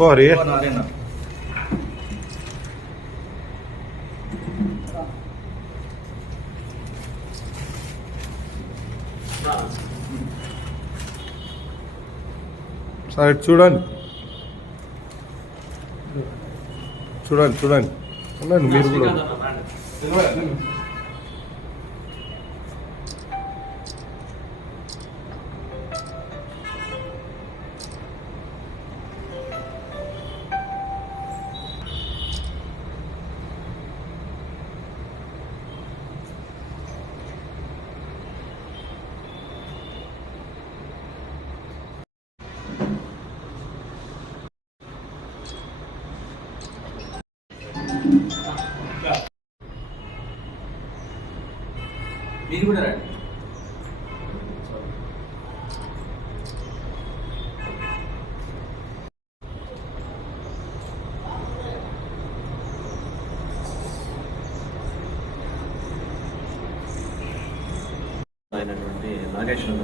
Hari sir ఇటు చూడండి. చూడండి చూడండి. మీరు కూడా.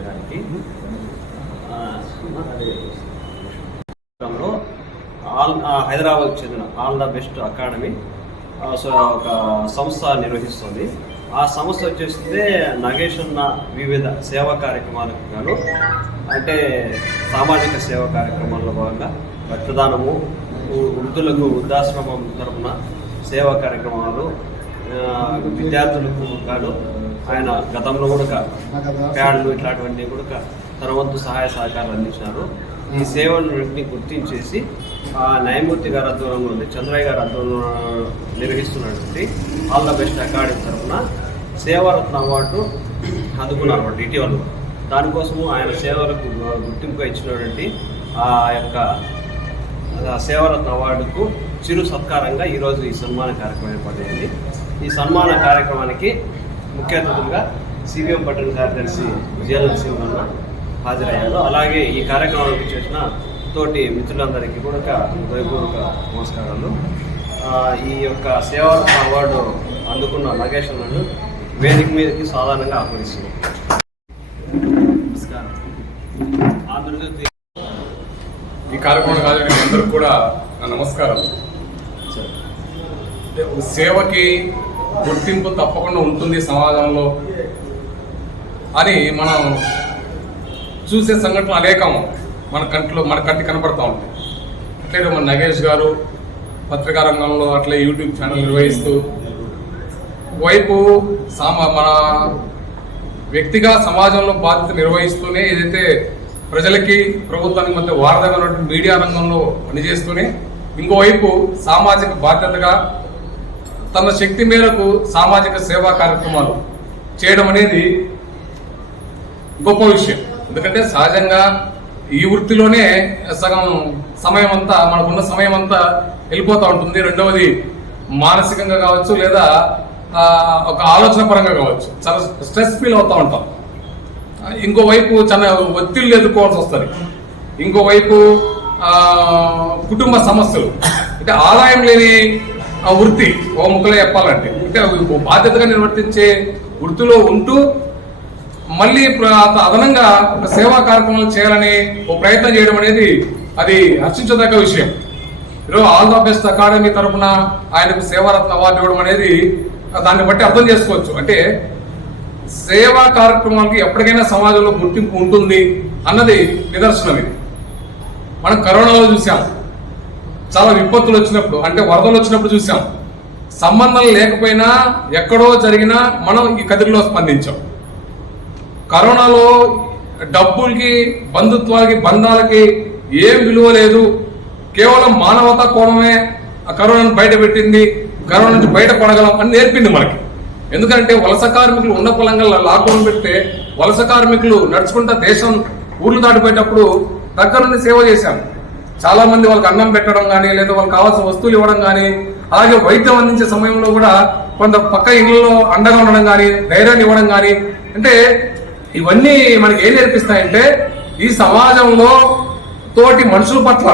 గారికి. లో ఆల్ హైదరాబాద్కు చెందిన all the best academy so ఒక సంస్థ నిర్వహిస్తుంది. ఆ సంస్థ వచ్చేస్తే నాగేష్ అన్న వివిధ సేవా కార్యక్రమాలకు గాను అంటే సామాజిక సేవా కార్యక్రమాల్లో భాగంగా రక్తదానము వృద్ధులకు వృద్ధాశ్రమం తరపున సేవా కార్యక్రమాలు విద్యార్థులకు గాను ఆయన గతంలో కూడా ప్యాడ్లు ఇట్లాంటివన్నీ కూడా తన వంతు సహాయ సహకారాలు అందించినారు. ఈ సేవలన్నింటినీ గుర్తించేసి ఆ న్యాయమూర్తి గారి ఆధ్వర్యంలో ఉంది చంద్రయ్య గారి ఆధ్వర్యంలో నిర్వహిస్తున్నటువంటి ఆల్ ద బెస్ట్ అకాడమీ తరఫున సేవారత్న అవార్డు అందుకున్నారు అనమాట ఇటీవల. దానికోసము ఆయన సేవలకు గుర్తింపుగా ఇచ్చినటువంటి ఆ యొక్క సేవారత్న అవార్డుకు చిరు సత్కారంగా ఈరోజు ఈ సన్మాన కార్యక్రమం ఏర్పాటైంది. ఈ సన్మాన కార్యక్రమానికి ముఖ్య అతిథులుగా సిబిఎం పట్టణ కార్యదర్శి విజయనరసింహ అన్న హాజరయ్యారు. అలాగే ఈ కార్యక్రమానికి చేసిన తోటి మిత్రులందరికీ కూడా ఒక హృదయపూర్వక నమస్కారాలు. ఆ, ఈ యొక్క సేవారత్న అవార్డు అందుకున్న నాగేష్ అన్నను వేదిక మీదకి సాధారణంగా ఆహ్వానిస్తున్నాం. నమస్కారం. ఆంధ్రజ్యోతి ఈ కార్యక్రమం కాదని అందరికి కూడా నా నమస్కారం సేవకి గుర్తింపు తప్పకుండా ఉంటుంది సమాజంలో. అని మనం చూసే సంఘటనలు అనేకం మన కంటిలో మన కంటి కనపడతా ఉంటాయి. అట్లే మన నగేష్ గారు పత్రికా రంగంలో అట్లే యూట్యూబ్ ఛానల్ నిర్వహిస్తూ వైపు సామా మన వ్యక్తిగా సమాజంలో బాధ్యత నిర్వహిస్తూనే ఏదైతే ప్రజలకి ప్రభుత్వానికి మధ్య వారధంగా ఉన్నటువంటి మీడియా రంగంలో పనిచేస్తూనే ఇంకోవైపు సామాజిక బాధ్యతగా తన శక్తి మేరకు సామాజిక సేవా కార్యక్రమాలు చేయడం అనేది గొప్ప విషయం. ఎందుకంటే సహజంగా ఈ వృత్తిలోనే సగం సమయం అంతా మనకున్న సమయం అంతా వెళ్ళిపోతూ ఉంటుంది. రెండవది మానసికంగా కావచ్చు లేదా ఒక ఆలోచన పరంగా కావచ్చు. చాలా స్ట్రెస్ ఫీల్ అవుతూ ఉంటాం. ఇంకోవైపు చాలా ఒత్తిళ్ళు ఎదుర్కోవాల్సి వస్తుంది. ఇంకోవైపు కుటుంబ సమస్యలు. అంటే ఆదాయం లేని ఆ వృత్తి ఓ ముక్కలో చెప్పాలంటే. అంటే బాధ్యతగా నిర్వర్తించే వృత్తిలో ఉంటూ మళ్ళీ అదనంగా ఒక సేవా కార్యక్రమాలు చేయాలని ఓ ప్రయత్నం చేయడం అనేది అది హర్షించదగ్గ విషయం. ఈరోజు ఆల్ ద బెస్ట్ అకాడమీ తరఫున ఆయనకు సేవారత్న అవార్డు ఇవ్వడం అనేది దాన్ని బట్టి అర్థం చేసుకోవచ్చు. అంటే సేవా కార్యక్రమాలకి ఎప్పటికైనా సమాజంలో గుర్తింపు ఉంటుంది అన్నది నిదర్శనం ఇది మనం కరోనాలో చూసాం చాలా విపత్తులు వచ్చినప్పుడు అంటే వరదలు వచ్చినప్పుడు చూసాం. సంబంధం లేకపోయినా ఎక్కడో జరిగినా మనం ఈ కదిరిలో స్పందించాం. కరోనాలో డబ్బులకి బంధుత్వాలకి బంధాలకి ఏం విలువ లేదు. కేవలం మానవతా కోణమే ఆ కరోనాను బయట పెట్టింది కరోనా నుంచి బయట పడగలం అని నేర్పింది మనకి. ఎందుకంటే వలస కార్మికులు ఉన్న పొలంగా లాక్డౌన్ పెడితే వలస కార్మికులు నడుచుకుంటా దేశం ఊర్లు దాటిపోయేటప్పుడు దగ్గర నుండి సేవ చేశాం. చాలా మంది వాళ్ళకి అన్నం పెట్టడం కానీ లేదా వాళ్ళకి కావాల్సిన వస్తువులు ఇవ్వడం కానీ అలాగే వైద్యం అందించే సమయంలో కూడా కొంత పక్క ఇళ్ళలో అండగా ఉండడం కానీ ధైర్యాన్ని ఇవ్వడం కానీ అంటే ఇవన్నీ మనకి ఏం నేర్పిస్తాయంటే ఈ సమాజంలో తోటి మనుషుల పట్ల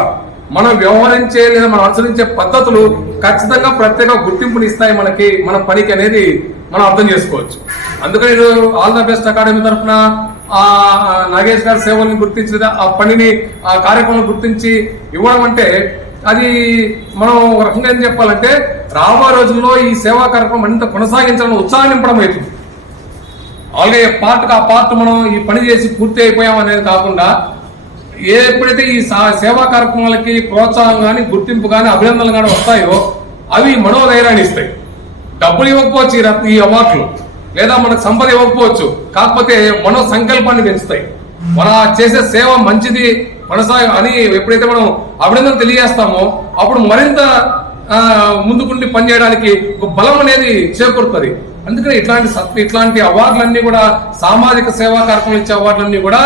మనం వ్యవహరించే లేదా మనం అనుసరించే పద్ధతులు ఖచ్చితంగా ప్రత్యేక గుర్తింపుని ఇస్తాయి మనకి మన పనికి అనేది మనం అర్థం చేసుకోవచ్చు. అందుకని ఆల్ ద బెస్ట్ అకాడమీ తరఫున ఆ నాగేష్ గారి సేవల్ని గుర్తించి ఆ పనిని ఆ కార్యక్రమం గుర్తించి ఇవ్వడం అంటే అది మనం ఒక రకంగా ఏం చెప్పాలంటే రాబో రోజుల్లో ఈ సేవా కార్యక్రమం మరింత కొనసాగించాలని ఉత్సాహం నింపడం అవుతుంది. ఆల్రెడీ పార్ట్ ఆ పార్ట్ మనం ఈ పని చేసి పూర్తి అయిపోయాం అనేది కాకుండా ఏ ఎప్పుడైతే ఈ సా- సేవా కార్యక్రమాలకి ప్రోత్సాహం కానీ గుర్తింపు కానీ అభినందనలు కానీ వస్తాయో అవి మనోధైర్యాన్ని ఇస్తాయి. డబ్బులు ఇవ్వకపోవచ్చు ఈ అవార్డులు. లేదా మనకు సంపద ఇవ్వకపోవచ్చు. కాకపోతే మనో సంకల్పాన్ని పెంచుతాయి. మన చేసే సేవ మంచిది కొనసాగ అని ఎప్పుడైతే మనం అభినందన తెలియజేస్తామో అప్పుడు మరింత ముందుకుండి పనిచేయడానికి ఒక బలం అనేది చేకూరుతుంది. అందుకని ఇట్లాంటి ఇట్లాంటి అవార్డులన్నీ కూడా సామాజిక సేవా కార్యక్రమం ఇచ్చే అవార్డులన్నీ కూడా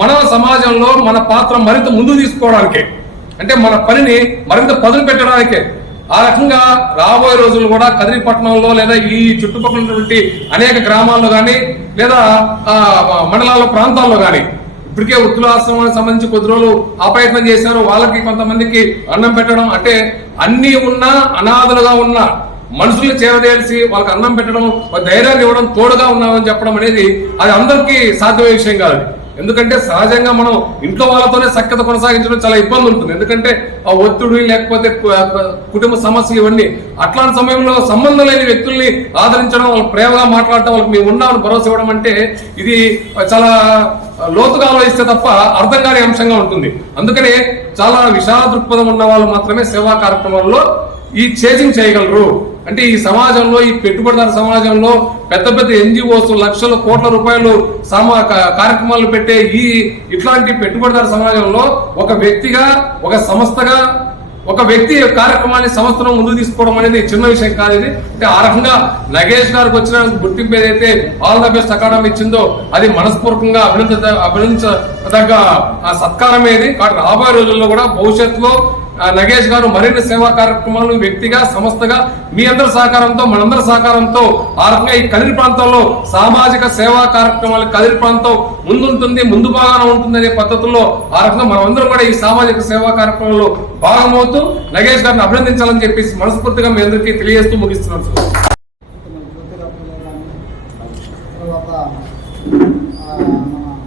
మన సమాజంలో మన పాత్ర మరింత ముందు తీసుకోవడానికే. అంటే మన పనిని మరింత పదులు పెట్టడానికే. ఆ రకంగా రాబోయే రోజులు కూడా కదిరిపట్నంలో లేదా ఈ చుట్టుపక్కల ఉన్నటువంటి అనేక గ్రామాల్లో కానీ లేదా మండలాల ప్రాంతాల్లో కానీ ఇప్పటికే వృద్ధులాశ్రమానికి సంబంధించి కొద్ది రోజులు ఆ చేశారు. వాళ్ళకి కొంతమందికి అన్నం పెట్టడం అంటే అన్ని ఉన్నా అనాథలుగా ఉన్న మనుషులు చేరదేసి వాళ్ళకి అన్నం పెట్టడం ధైర్యాన్ని ఇవ్వడం తోడుగా ఉన్నామని చెప్పడం అనేది అది అందరికీ సాధ్యమయ్యే విషయం కాదు ఎందుకంటే సహజంగా మనం ఇంట్లో వాళ్ళతోనే సఖ్యత కొనసాగించడం చాలా ఇబ్బంది ఉంటుంది. ఎందుకంటే ఆ ఒత్తిడి లేకపోతే కుటుంబ సమస్యలు ఇవన్నీ అట్లాంటి సమయంలో సంబంధం లేని వ్యక్తుల్ని ఆదరించడం వాళ్ళకి ప్రేమగా మాట్లాడటం వాళ్ళకి మేము ఉన్నామని భరోసా ఇవ్వడం అంటే ఇది చాలా లోతుగా ఆలోచిస్తే తప్ప అర్థం కాని అంశంగా ఉంటుంది. అందుకనే చాలా విశాల దృక్పథం ఉన్న వాళ్ళు మాత్రమే సేవా కార్యక్రమాల్లో ఈ చేజింగ్ చేయగలరు. అంటే ఈ సమాజంలో ఈ పెట్టుబడిదారు సమాజంలో పెద్ద పెద్ద ఎన్జిఓస్ లక్షల కోట్ల రూపాయలు సమా కార్యక్రమాలు పెట్టే ఈ ఇట్లాంటి పెట్టుబడిదారు సమాజంలో ఒక వ్యక్తిగా ఒక సంస్థగా ఒక వ్యక్తి కార్యక్రమాన్ని సంస్థను ముందు తీసుకోవడం అనేది చిన్న విషయం కాదు ఇది. అంటే ఆ రకంగా నగేష్ గారికి వచ్చిన గుర్తింపు ఏదైతే ఆల్ ద బెస్ట్ అకాడమీ ఇచ్చిందో అది మనస్పూర్వకంగా అభినంద అభినందించదగ్గ ఆ సత్కారం ఏది కాబట్టి రాబోయే రోజుల్లో కూడా భవిష్యత్తులో నగేష్ గారు మరిన్ని సేవా కార్యక్రమాలు వ్యక్తిగా సంస్థగా మీ అందరి సహకారంతో మనందరి సహకారంతో ఆ రకంగా ఈ కదిరి ప్రాంతంలో సామాజిక సేవా కార్యక్రమాలు కదిరి ప్రాంతం ముందుంటుంది ముందు భాగాన ఉంటుంది అనే పద్ధతుల్లో ఆ రకంగా మనమందరం కూడా ఈ సామాజిక సేవా కార్యక్రమంలో భాగమవుతూ నగేష్ గారిని అభినందించాలని చెప్పేసి మనస్ఫూర్తిగా మీ అందరికీ తెలియజేస్తూ ముగిస్తున్నాం సార్.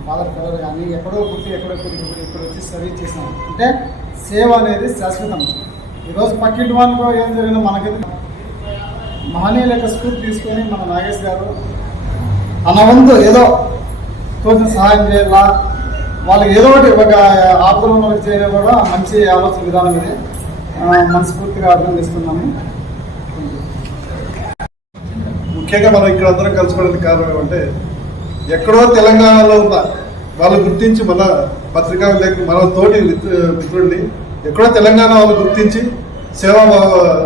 ఫాదర్ కానీ ఎక్కడో పుట్టి ఎక్కడో పుట్టి ఇక్కడ వచ్చి సర్వీస్ చేసినాం అంటే సేవ అనేది శాశ్వతం. ఈరోజు పక్కింటి వాళ్ళతో ఏం జరిగినా మనకి మహనీయుల యొక్క స్ఫూర్తి తీసుకొని మన నాగేష్ గారు అన్న వంతు ఏదో తోచిన సహాయం చేయాలా? వాళ్ళకి ఏదో ఒకటి ఒక ఆపదలో వాళ్ళకి చేయడం కూడా మంచి ఆలోచన విధానం ఇది. ఆ, మనస్ఫూర్తిగా అభినందిస్తున్నాము ముఖ్యంగా మనం ఇక్కడ అందరం కలుసుకోవడానికి కారణం ఏమంటే ఎక్కడో తెలంగాణలో ఉన్న వాళ్ళు గుర్తించి మన పత్రికా లేక మన తోటి మిత్రు- మిత్రుడిని ఎక్కడో తెలంగాణ వాళ్ళు గుర్తించి సేవా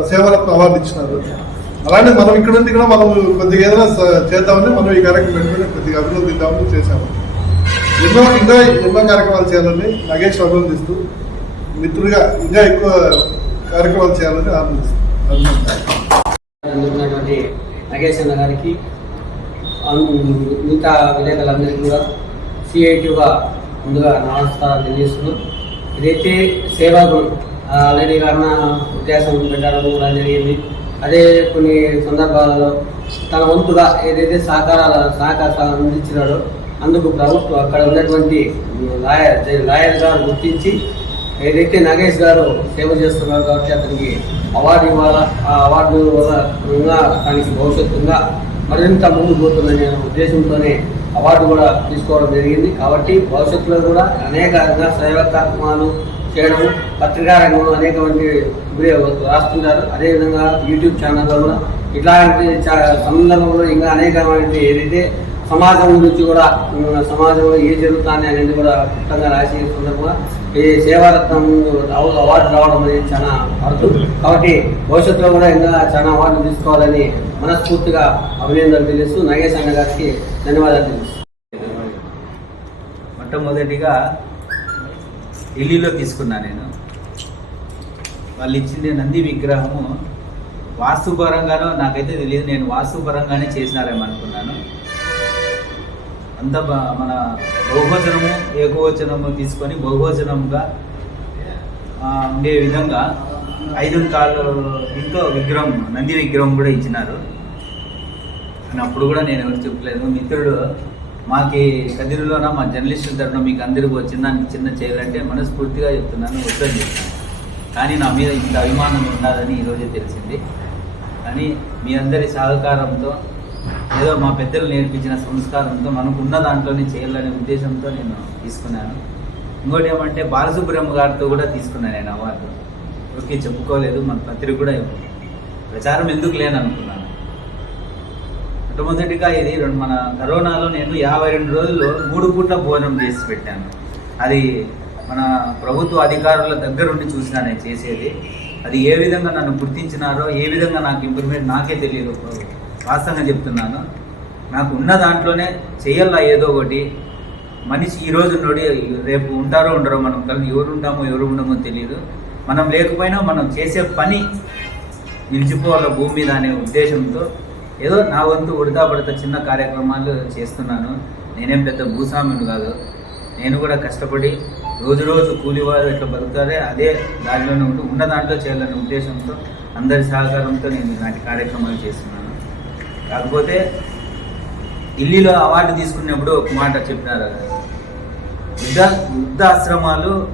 సేవలకు అవార్డు ఇచ్చినారు. అలానే మనం ఇక్కడ నుండి కూడా మనం కొద్దిగా ఏదైనా చేద్దామని మనం ఈ కార్యక్రమం పెట్టుకుని కొద్దిగా అభినందిద్దామని చేశాము. ఎన్నో ఇంకా ఎన్నో కార్యక్రమాలు చేయాలని నగేష్ అభినందిస్తూ మిత్రులుగా ఇంకా ఎక్కువ కార్యక్రమాలు చేయాలని ఆనందిస్తూ నగేష్ అన్న గారికి మిగతా విలేకరులందరికీ కూడా సిఐటిగా ముందుగా నమస్కారాలు తెలియజేస్తున్నాం. ఇదైతే సేవా గుణం ఆల్రెడీ అన్న ఉద్యాసం పెట్టడం కూడా జరిగింది. అదే కొన్ని సందర్భాలలో తన వంతుగా ఏదైతే సహకారాల సహకారాలు అందించినాడో అందుకు ప్రభుత్వం అక్కడ ఉన్నటువంటి లాయర్ లాయర్ గారు గుర్తించి ఏదైతే నాగేష్ గారు సేవ చేస్తున్నారు కాబట్టి అతనికి అవార్డు ఇవ్వాలా ఆ అవార్డు వల్ల తనకి భవిష్యత్తుగా మరింత ముందుకు పోతుందనే ఉద్దేశంతోనే అవార్డు కూడా తీసుకోవడం జరిగింది. కాబట్టి భవిష్యత్తులో కూడా అనేక రంగా సేవా కార్యక్రమాలు చేయడం పత్రికా రంగంలో అనేకమంది రాస్తుంటారు అదేవిధంగా యూట్యూబ్ ఛానల్లో కూడా ఇట్లాంటి చా- సందర్భంలో ఇంకా అనేకమైన ఏదైతే సమాజం గురించి కూడా సమాజంలో ఏ జరుగుతుంది అనేది కూడా క్లుప్తంగా రాసి సందర్భంగా ఈ సేవారత్నం అవార్డు రావడం అనేది చాలా అర్థం కాబట్టి భవిష్యత్తులో కూడా ఇంకా చాలా అవార్డులు తీసుకోవాలని మనస్ఫూర్తిగా అభినందనలు తెలుస్తూ నాగేశ్ అన్న గారికి ధన్యవాదాలు తెలుస్తూ మొట్టమొదటిగా ఢిల్లీలో తీసుకున్నా నేను. వాళ్ళు ఇచ్చింది నంది విగ్రహము. వాస్తుపరంగానో నాకైతే తెలియదు నేను వాస్తుపరంగానే చేసినారేమో అనుకున్నాను అంత మన బహువచనము ఏకవచనము తీసుకొని బహువచనముగా ఉండే విధంగా ఐదు కాళ్ళు ఇంట్లో విగ్రహం నంది విగ్రహం కూడా ఇచ్చినారు. అప్పుడు కూడా నేను ఎవరు చెప్పలేదు. మిత్రుడు మాకి కదిరిలోన మా జర్నలిస్టుల తరఫున మీకు అందరికీ వచ్చిన చిన్న చేయాలంటే మనస్ఫూర్తిగా చెప్తున్నాను వద్దని చెప్తాను కానీ నా మీద ఇంత అభిమానం ఉండాలని ఈరోజే తెలిసింది. కానీ మీ అందరి సహకారంతో ఏదో మా పెద్దలు నేర్పించిన సంస్కారంతో మనకు ఉన్న దాంట్లోనే చేయాలనే ఉద్దేశంతో నేను తీసుకున్నాను. ఇంకోటి ఏమంటే బాలసుబ్రహ్మ గారితో కూడా తీసుకున్నాను నేను అవార్డు. ఓకే చెప్పుకోలేదు మన పత్రిక కూడా ప్రచారం ఎందుకు లేననుకున్నాను మొట్టమొదటిగా ఇది రెండు మన కరోనాలో నేను యాభై రెండు రోజుల్లో మూడు పూట్ల భోజనం చేసి పెట్టాను. అది మన ప్రభుత్వ అధికారుల దగ్గర ఉండి చూసినా నేను చేసేది. అది ఏ విధంగా నన్ను గుర్తించినారో ఏ విధంగా నాకు ఇంప్రూవ్మెంట్ నాకే తెలియదు. వాస్తవంగా చెప్తున్నాను. నాకు ఉన్న దాంట్లోనే చేయాలా ఏదో ఒకటి. మనిషి ఈ రోజు నుండి రేపు ఉంటారో ఉండరో మనం కలిసి ఎవరు ఉంటామో ఎవరు ఉండమో తెలియదు. మనం లేకపోయినా మనం చేసే పని నిలిచిపోవాలి భూమి మీద అనే ఉద్దేశంతో ఏదో నా వంతు ఉడతా పడతా చిన్న కార్యక్రమాలు చేస్తున్నాను. నేనేం పెద్ద భూస్వామ్యుడు కాదు. నేను కూడా కష్టపడి రోజు రోజు కూలివారు ఎట్లా బతుకుతారే అదే దారిలోనే ఉంటూ ఉన్న దాంట్లో చేయాలనే ఉద్దేశంతో అందరి సహకారంతో నేను ఇలాంటి కార్యక్రమాలు చేస్తున్నాను. కాకపోతే ఢిల్లీలో అవార్డు తీసుకున్నప్పుడు ఒక మాట చెప్పినారు. వృద్ధ వృద్ధాశ్రమాలు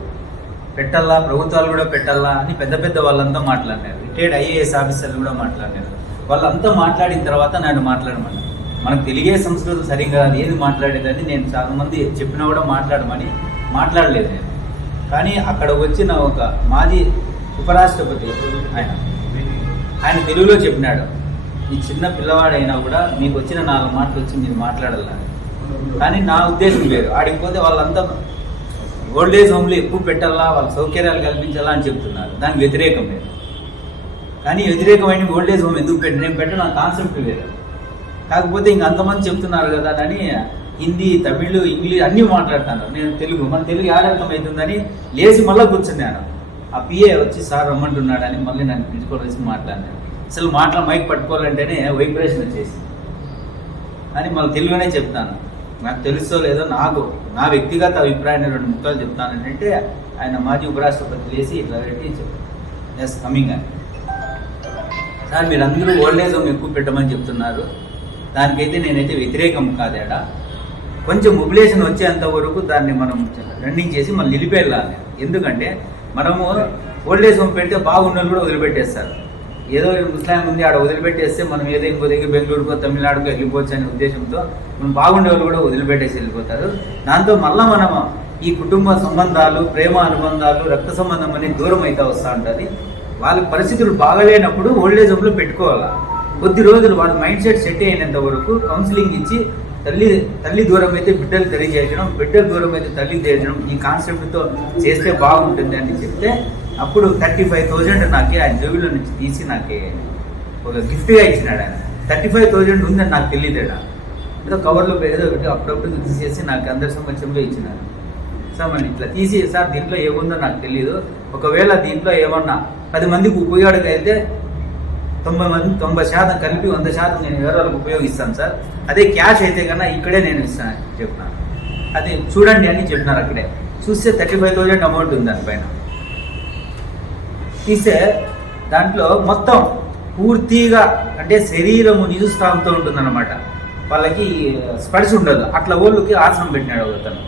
పెట్టాలా ప్రభుత్వాలు కూడా పెట్టాలా అని పెద్ద పెద్ద వాళ్ళంతా మాట్లాడినారు. రిటైర్డ్ ఐఏఎస్ ఆఫీసర్లు కూడా మాట్లాడినారు. వాళ్ళంతా మాట్లాడిన తర్వాత నన్ను మాట్లాడమని. మనకు తెలిగే సంస్కృతం సరిగ్గా ఏది మాట్లాడేదని నేను చాలామంది చెప్పినా కూడా మాట్లాడమని మాట్లాడలేదు నేను. కానీ అక్కడ వచ్చిన ఒక మాజీ ఉపరాష్ట్రపతి ఆయన ఆయన తెలుగులో చెప్పినాడు. ఈ చిన్న పిల్లవాడైనా కూడా మీకు వచ్చిన నాలుగు మాటలు వచ్చి మీరు మాట్లాడాలని కానీ నా ఉద్దేశం లేదు ఆడికి పోతే వాళ్ళంతా ఓల్డ్ ఏజ్ హోమ్లో ఎక్కువ పెట్టాలా? వాళ్ళ సౌకర్యాలు కల్పించాలా? అని చెప్తున్నారు. దానికి వ్యతిరేకం లేదు. కానీ వ్యతిరేకమైన ఓల్డేజ్ హోమ్ ఎందుకు పెట్టి నేను పెట్టడం నాకు కాన్సెప్ట్ లేదు కాకపోతే ఇంక అంతమంది చెప్తున్నారు కదా అని హిందీ తమిళ్ ఇంగ్లీష్ అన్నీ మాట్లాడతాను నేను తెలుగు మన తెలుగు ఏడర్థమవుతుందని లేచి మళ్ళీ కూర్చున్నాను. ఆ పిఏ వచ్చి సార్ రమ్మంటున్నాడని మళ్ళీ నన్ను ప్రిన్సిపల్ వచ్చి మాట్లాడినాను అసలు మాట్లా మైక్ పట్టుకోవాలంటేనే వైబ్రేషన్ వచ్చేసి అని మళ్ళీ తెలుగునే చెప్తాను. నాకు తెలుసో లేదో నాకు నా వ్యక్తిగత అభిప్రాయాన్ని రెండు ముక్కలు చెప్తానంటే ఆయన మాజీ ఉపరాష్ట్రపతి లేచి ఇట్లా పెట్టి ఎస్ కమింగ్ అని సార్ మీరు అందరూ ఓల్డ్ ఏజ్ హోమ్ ఎక్కువ పెట్టమని చెప్తున్నారు. దానికైతే నేనైతే వ్యతిరేకం కాదేడా? కొంచెం మొబిలేషన్ వచ్చేంత వరకు దాన్ని మనం రన్నింగ్ చేసి మనం నిలిపేయాలి. ఎందుకంటే మనము ఓల్డ్ ఏజ్ హోమ్ పెడితే బాగుండని కూడా వదిలిపెట్టేస్తారు. ఏదో ముస్లాం ఉంది ఆడ వదిలిపెట్టేస్తే మనం ఏదో ఇంకో దగ్గర బెంగళూరుకో తమిళనాడుకో వెళ్ళిపోవచ్చు అనే ఉద్దేశంతో మనం బాగుండే వాళ్ళు కూడా వదిలిపెట్టేసి వెళ్ళిపోతారు. దాంతో మళ్ళీ మనం ఈ కుటుంబ సంబంధాలు ప్రేమ అనుబంధాలు రక్త సంబంధం అనేది దూరం అయితే వస్తూ ఉంటుంది. వాళ్ళ పరిస్థితులు బాగలేనప్పుడు ఓల్డేజ్ హోమ్లో పెట్టుకోవాలా. కొద్ది రోజులు వాళ్ళ మైండ్ సెట్ సెట్ అయినంత వరకు కౌన్సిలింగ్ ఇచ్చి తల్లి తల్లి దూరం అయితే బిడ్డలు తెలియజేయడం బిడ్డల దూరం అయితే తల్లి తెలియజేయడం ఈ కాన్సెప్ట్తో చేస్తే బాగుంటుంది అని చెప్తే అప్పుడు థర్టీ ఫైవ్ థౌజండ్ నాకే ఆయన జోబిలో నుంచి తీసి నాకే ఒక గిఫ్ట్గా ఇచ్చినాడు ఆయన. థర్టీ ఫైవ్ థౌజండ్ ఉందని నాకు తెలియదేడా ఏదో కవర్లో ఏదో ఒకటి అప్పుడప్పుడు తీసేసి నాకు అందరి సమక్షంలో ఇచ్చినారు సార్ మరి ఇట్లా తీసి సార్ దీంట్లో ఏముందో నాకు తెలియదు ఒకవేళ దీంట్లో ఏమన్నా పది మందికి ఉపయోగం అయితే తొంభై మంది తొంభై శాతం కలిపి వంద శాతం నేను వేరే వాళ్ళకి ఉపయోగిస్తాను సార్. అదే క్యాష్ అయితే కన్నా ఇక్కడే నేను ఇస్తాను చెప్పినాను అది చూడండి అని చెప్పినారు అక్కడే. చూస్తే థర్టీ ఫైవ్ థౌజండ్ అమౌంట్ ఉంది దానిపైన తీస్తే దాంట్లో మొత్తం పూర్తిగా అంటే శరీరము నిజస్థానంతో ఉంటుందన్నమాట. వాళ్ళకి స్పర్శ ఉండదు. అట్లా వాళ్ళకి ఆసనం పెట్టినాడు అతను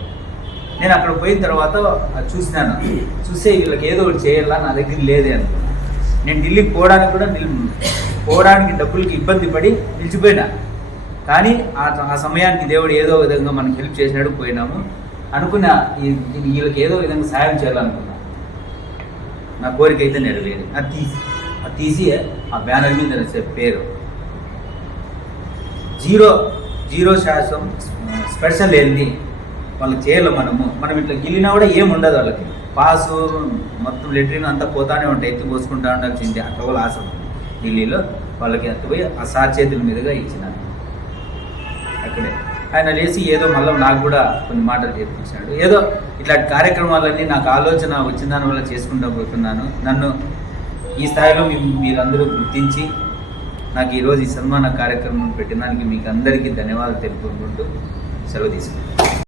నేను అక్కడ పోయిన తర్వాత అది చూసినాను. చూస్తే వీళ్ళకి ఏదో ఒకటి చేయాలా? నా దగ్గర లేదే అని. నేను ఢిల్లీకి పోవడానికి కూడా నిల్ పోవడానికి డబ్బులకి ఇబ్బంది పడి నిలిచిపోయినా. కానీ ఆ ఆ సమయానికి దేవుడు ఏదో విధంగా మనకి హెల్ప్ చేసినాడు పోయినాము. అనుకున్న ఈ- వీళ్ళకి ఏదో విధంగా సాయం చేయాలనుకున్నా. నా కోరిక అయితే నెరవేరి అది తీసి అది తీసి ఆ బ్యానర్ మీద రాసే పేరు. జీరో జీరో శాతం స్పెషల్ ఏంది వాళ్ళకి చేయాలి మనము. మనం ఇట్లా గిల్లినా కూడా ఏం ఉండదు వాళ్ళకి. పాసు మొత్తం లెట్రిన్ అంతా పోతానే ఉంటాయి. ఎత్తి పోసుకుంటా ఉండాల్సింది అట్లా కూడా ఆశ ఢిల్లీలో వాళ్ళకి ఎత్తిపోయి ఆ సార్ చేతుల మీదుగా ఇచ్చినారు అక్కడే. ఆయన లేచి ఏదో మళ్ళీ నాకు కూడా కొన్ని మాటలు చెప్పించాడు ఏదో ఇట్లాంటి కార్యక్రమాలన్నీ నాకు ఆలోచన వచ్చిన దాని వల్ల చేసుకుంటూ పోతున్నాను. నన్ను ఈ స్థాయిలో మీ మీరందరూ గుర్తించి నాకు ఈరోజు ఈ సన్మాన కార్యక్రమం పెట్టినానికి మీకు అందరికీ ధన్యవాదాలు తెలుపుకుంటూ సెలవు తీసుకున్నాను